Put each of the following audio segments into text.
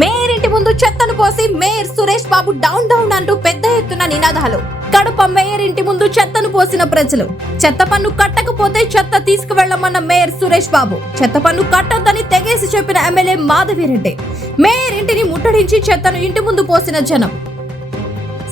Mayor ఇంటి ముందు చెత్తను పోసి mayor Suresh Babu down down అంటూ పెద్ద ఎత్తున నినాదాలు. కడప మేయర్ ఇంటి ముందు చెత్తను పోసిన ప్రజలు. చెత్త పన్ను కట్టకపోతే చెత్త తీసుకువెళ్ళమన్న మేయర్ సురేష్ బాబు. చెత్త పన్ను కట్టొద్దని తెగేసి చెప్పిన ఎమ్మెల్యే మాధవిరెడ్డి. మేయర్ ఇంటిని ముట్టడించి చెత్తను ఇంటి ముందు పోసిన జనం.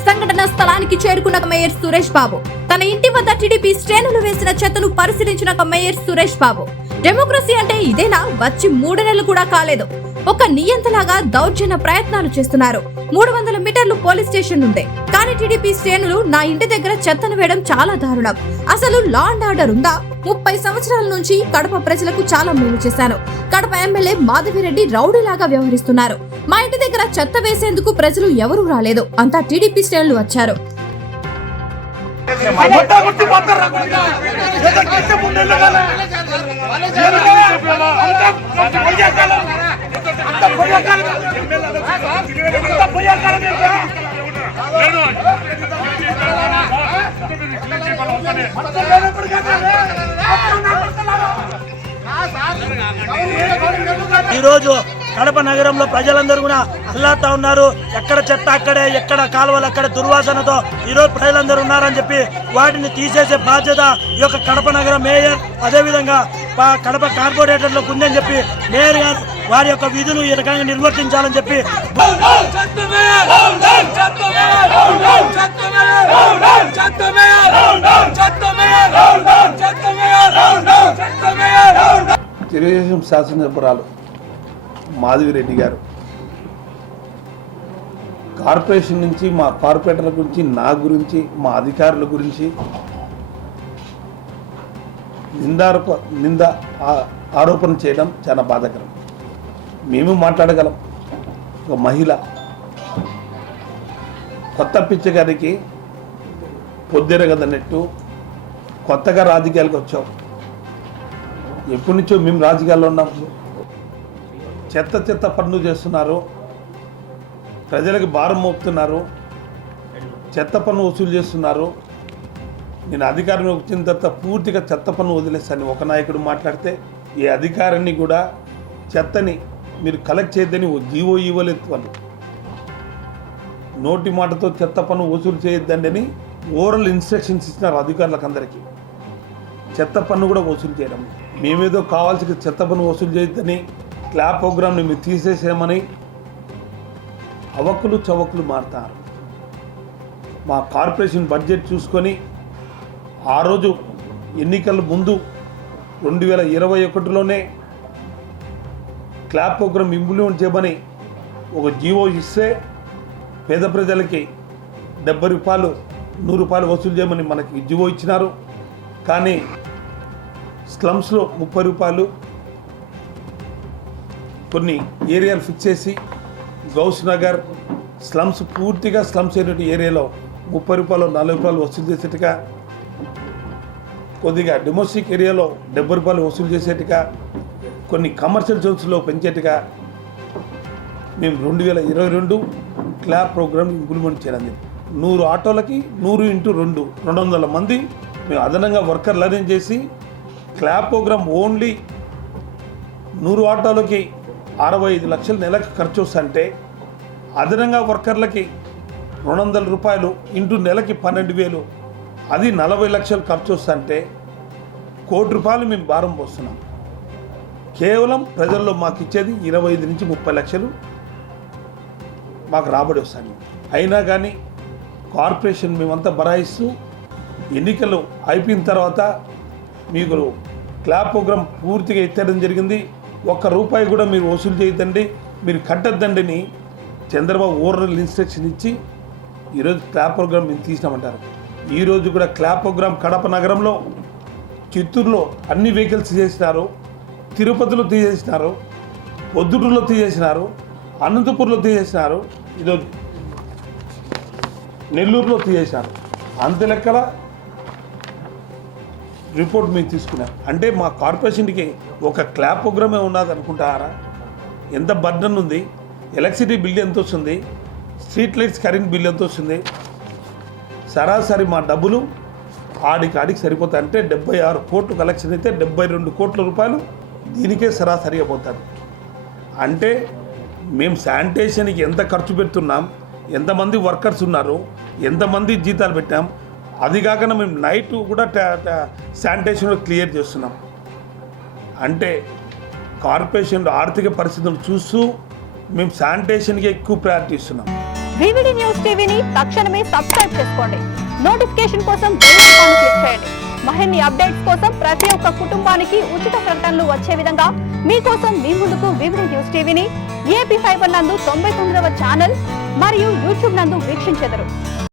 సంఘటన స్థలానికి చేరుకున్న మేయర్ సురేష్ బాబు. తన ఇంటి వద్ద టీడీపీ శ్రేణులు వేసిన చెత్తను పరిశీలించిన మేయర్ సురేష్ బాబు. డెమోక్రసీ అంటే ఇదేనా? వచ్చి మూడు నెలలు కూడా కాలేదు. ఒక నియంతలాగా దౌర్జన్య ప్రయత్నాలు చేస్తున్నారు. మూడు వందల మీటర్లు పోలీస్ స్టేషన్ ఉంది కానీ టీడీపీ శ్రేణులు నా ఇంటి దగ్గర చెత్తను వేయడం చాలా దారుణం. అసలు లా అండ్ ఆర్డర్ ఉందా? ముప్పై సంవత్సరాల నుంచి కడప ప్రజలకు చాలా మేలు చేశాను. కడప ఎమ్మెల్యే మాధవిరెడ్డి రౌడీలాగా వ్యవహరిస్తున్నారు. మా ఇంటి దగ్గర చెత్త వేసేందుకు ప్రజలు ఎవరూ రాలేదు. అంతా టీడీపీ శ్రేణులు వచ్చారు. ఈరోజు కడప నగరంలో ప్రజలందరూ కూడా అల్లాడుతా ఉన్నారు. ఎక్కడ చెత్త అక్కడే ఎక్కడ కాలువలు అక్కడ దుర్వాసనతో ఈరోజు ప్రజలందరూ ఉన్నారని చెప్పి వాటిని తీసేసే బాధ్యత ఈ యొక్క కడప నగర మేయర్ అదేవిధంగా కడప కార్పొరేటర్లకు ఉందని చెప్పి మేయర్ గారు వారి యొక్క విధులు ఈ రకంగా నిర్వర్తించాలని చెప్పి తెలుగుదేశం శాసనసభ్యురాలు మాధవిరెడ్డి గారు. కార్పొరేషన్ నుంచి మా కార్పొరేటర్ల గురించి నా గురించి మా అధికారుల గురించి నిందారూప నింద ఆరోపణ చేయడం చాలా బాధాకరం. మేము మాట్లాడగలం. ఒక మహిళ కొత్త పిచ్చగారికి పొద్దురగదన్నట్టు కొత్తగా రాజకీయాలకు వచ్చాం. ఎప్పటి నుంచో మేము రాజకీయాల్లో ఉన్నాం. చెత్త చెత్త పనులు చేస్తున్నారు. ప్రజలకు భారం మోపుతున్నారు. చెత్త పన్ను వసూలు చేస్తున్నారు. నేను అధికారం వచ్చిన తర్వాత పూర్తిగా చెత్త పన్ను వదిలేస్తాను ఒక నాయకుడు మాట్లాడితే ఈ అధికారాన్ని కూడా చెత్తని మీరు కలెక్ట్ చేయొద్దని ఓ జీవో ఇవ్వలేదు వాళ్ళు. నోటి మాటతో చెత్త పన్ను వసూలు చేయొద్దండి అని ఓరల్ ఇన్స్ట్రక్షన్స్ ఇచ్చినారు అధికారులకు అందరికీ. చెత్త పన్ను కూడా వసూలు చేయడం. మేమేదో కావాల్సిన చెత్త పన్ను వసూలు చేయొద్దని క్లాప్ ప్రోగ్రామ్ని మీరు తీసేసేయమని అవక్కులు చవకులు మారుతారు. మా కార్పొరేషన్ బడ్జెట్ చూసుకొని ఆ రోజు ఎన్నికల ముందు రెండు వేల ఇరవై ఒకటిలోనే క్లాప్ ప్రోగ్రామ్ ఇంప్లిమెంట్ చేయమని ఒక జీవో ఇస్తే పేద ప్రజలకి డెబ్బై రూపాయలు నూరు రూపాయలు వసూలు చేయమని మనకి జీవో ఇచ్చినారు. కానీ స్లమ్స్లో ముప్పై రూపాయలు కొన్ని ఏరియాలు ఫిక్స్ చేసి గౌస్ నగర్ స్లమ్స్ పూర్తిగా స్లమ్స్ అయినటువంటి ఏరియాలో ముప్పై రూపాయలు నలభై రూపాయలు వసూలు చేసేట్టుగా కొద్దిగా డొమెస్టిక్ ఏరియాలో డెబ్బై రూపాయలు వసూలు చేసేట్టుగా కొన్ని కమర్షియల్ జోన్స్లో పెంచేట్టుగా మేము రెండు వేల ఇరవై రెండు క్లాబ్ ప్రోగ్రామ్ ఇంప్లిమెంట్ చేయడం నూరు ఆటోలకి నూరు ఇంటూ రెండు రెండు వందల మంది మేము అదనంగా వర్కర్లు అరేంజ్ చేసి క్లాబ్ ప్రోగ్రామ్ ఓన్లీ నూరు ఆటోలకి అరవై ఐదు లక్షల నెలకు ఖర్చు వస్తుంటే అదనంగా వర్కర్లకి రెండు వందల రూపాయలు ఇంటూ నెలకి పన్నెండు వేలు. అది నలభై లక్షలు ఖర్చు వస్తుంటే కోటి రూపాయలు మేము భారం పోస్తున్నాం. కేవలం ప్రజల్లో మాకు ఇచ్చేది ఇరవై ఐదు నుంచి ముప్పై లక్షలు మాకు రాబడి వస్తాయి అయినా కానీ కార్పొరేషన్ మేమంతా బరాయిస్తూ ఎన్నికలు అయిపోయిన తర్వాత మీకు క్లాప్ ప్రోగ్రాం పూర్తిగా ఎత్తడం జరిగింది. ఒక్క రూపాయి కూడా మీరు వసూలు చేయొద్దండి మీరు కట్టద్దండిని చంద్రబాబు ఓరల్ ఇన్స్ట్రక్షన్ ఇచ్చి ఈరోజు క్లాప్ ప్రోగ్రామ్ మేము తీసినామంటారు. ఈరోజు కూడా క్లాప్ ప్రోగ్రామ్ కడప నగరంలో చిత్తూరులో అన్ని వెహికల్స్ తీసేసినారు తిరుపతిలో తీసేసినారు పొద్దుటూరులో తీసేసినారు అనంతపూర్లో తీసేసినారు ఇదో నెల్లూరులో తీసేసినారు. అంత లెక్కల రిపోర్ట్ మేము తీసుకున్నాం. అంటే మా కార్పొరేషన్కి ఒక క్లాప్ ప్రోగ్రామే ఉన్నది అనుకుంటారా? ఎంత బర్డన్ ఉంది? ఎలక్ట్రిసిటీ బిల్ ఎంత వస్తుంది? స్ట్రీట్ లైట్స్ కరెంట్ బిల్ ఎంత వస్తుంది? సరాసరి మా డబ్బులు ఆడికి ఆడికి సరిపోతాయి. అంటే డెబ్బై ఆరు కోట్లు కలెక్షన్ అయితే డెబ్బై రెండు కోట్ల రూపాయలు దీనికే సరాసరిగా పోతారు అంటే మేము శానిటేషన్కి ఎంత ఖర్చు పెడుతున్నాం? ఎంతమంది వర్కర్స్ ఉన్నారు? ఎంతమంది జీతాలు పెట్టాం? అది కాకుండా మేము నైట్ కూడా శానిటేషన్ క్లియర్ చేస్తున్నాం. అంటే కార్పొరేషన్ ఆర్థిక పరిస్థితులు చూస్తూ మేము శానిటేషన్కి ఎక్కువ ప్రయారిటీ ఇస్తున్నాం. వివిడి న్యూస్ టీవీని తక్షణమే సబ్స్క్రైబ్ చేసుకోండి. నోటిఫికేషన్ కోసం బెల్ ఐకాన్ క్లిక్ చేయండి. మరిన్ని అప్డేట్స్ కోసం ప్రతి ఒక్క కుటుంబానికి ఉచిత ప్రకటనలు వచ్చే విధంగా మీకోసం మీ ముందుకు వివిడి న్యూస్ టీవీని ఏపీ ఫైబర్ నందు తొంభై తొమ్మిదవ ఛానల్ మరియు యూట్యూబ్ నందు వీక్షించెదరు.